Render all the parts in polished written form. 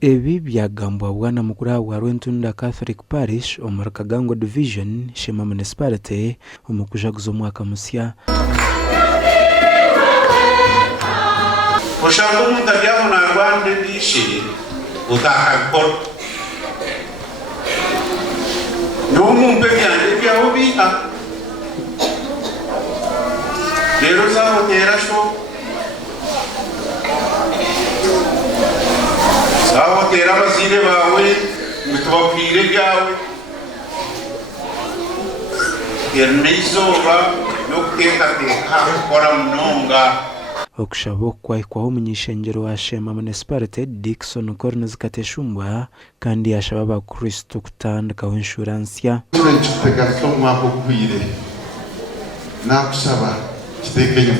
Ebi byagambwa bwana mukuru wa Rwentunda Catholic Parish omuri Kagango Division Shema Municipality omukujaguza omwaka musya. Oshango omuntu abyamo narwanda ebishe utakakora n'omumpe byanje byaho biha rero zawotera sho zawotera abazire bawe bitubabwire byawe n'izuba no kutekateka gukora munonga okushaba kwahikwaho omunyishengero wa Shema Municipality Dickson Corners Kateshumbwa kandi yashaba abakristo kutandikaho inshuransiya tutegaso mwako kwire nakusaba kitekenyo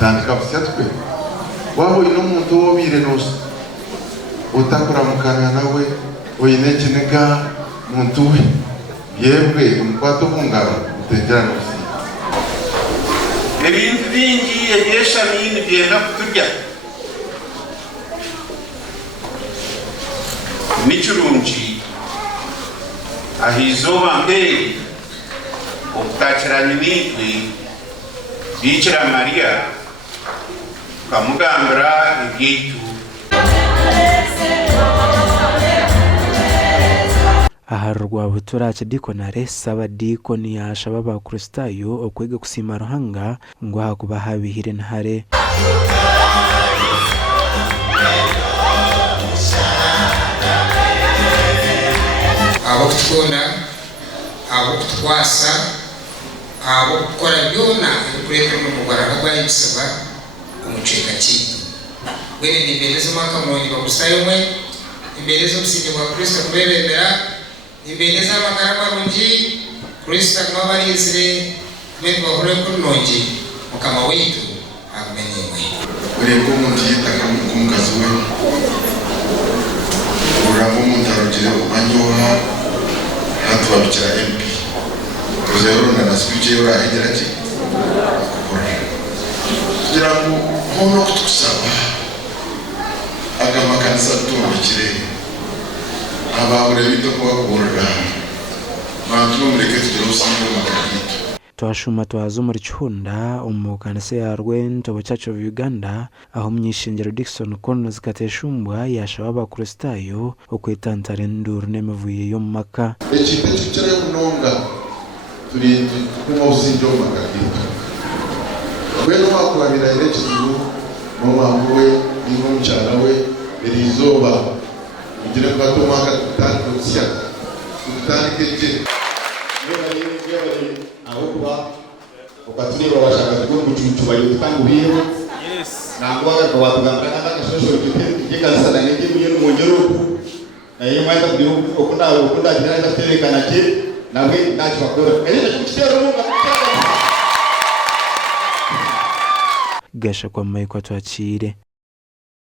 tandika busyatwe wabo ino muntu wobire nosi utakora mukana nawe oyine kinega muntu we yebwe umukwato bungaro utegera nosi ebintu bingi ebyeshamini byenda kuturya n'ikirungi ahizoba mbere okutakiranye n'itwe Bikira Mariya tukamugambira ebyaitu aha Rwabutura Kidikonare saba dikoni yashaba abakristayo okwega kusima Ruhanga ngo hakuba habihire ntare abo kutunda abo kutwasa abo kukora byona kureka mu Rwanda rwayisaba umuceka kintu wene nimbeleza mwaka mwonyi bakusayo mwe nimbeleza msingi wa Kristo kubebera nimbeleza makarama rungi Kristo kumabalizire mwe bahore kunonji mukama wetu amenye mwe ureko umuntu yitaka kumukazi we uramo umuntu arugire umanyoha hatwabikira MP rero na nasubije yora hegera ki kugira ngo hono kutusaba agamakanisa tumbikire ababure bito kubakura bantu mureke tugire ubusanzwe magagito twashuma twazo muri Kihunda omukanisa ya Rwento Church of Uganda aho omunyishengero Dickson Corners Kateshumbwa yashaba abakristayo okwetantara enduru n'emivuye y'omumaka ekipe kikire munonga turi kuma usinjo magagito weno wakurabira erekizu n'omwanguwe n'omukyala we erizoba ugire kwato mwaka tutandikira tutandikeje aho kuba ukatureba bashaka kugucucu bayitanga ubiyo nangwa bakatugambira n'akashosho k'ikanisa nange muye n'umongero naye mwenda kubiho ukunda kiranga terekana ki nawe ntacyo bakora gasha kwa Mike twakire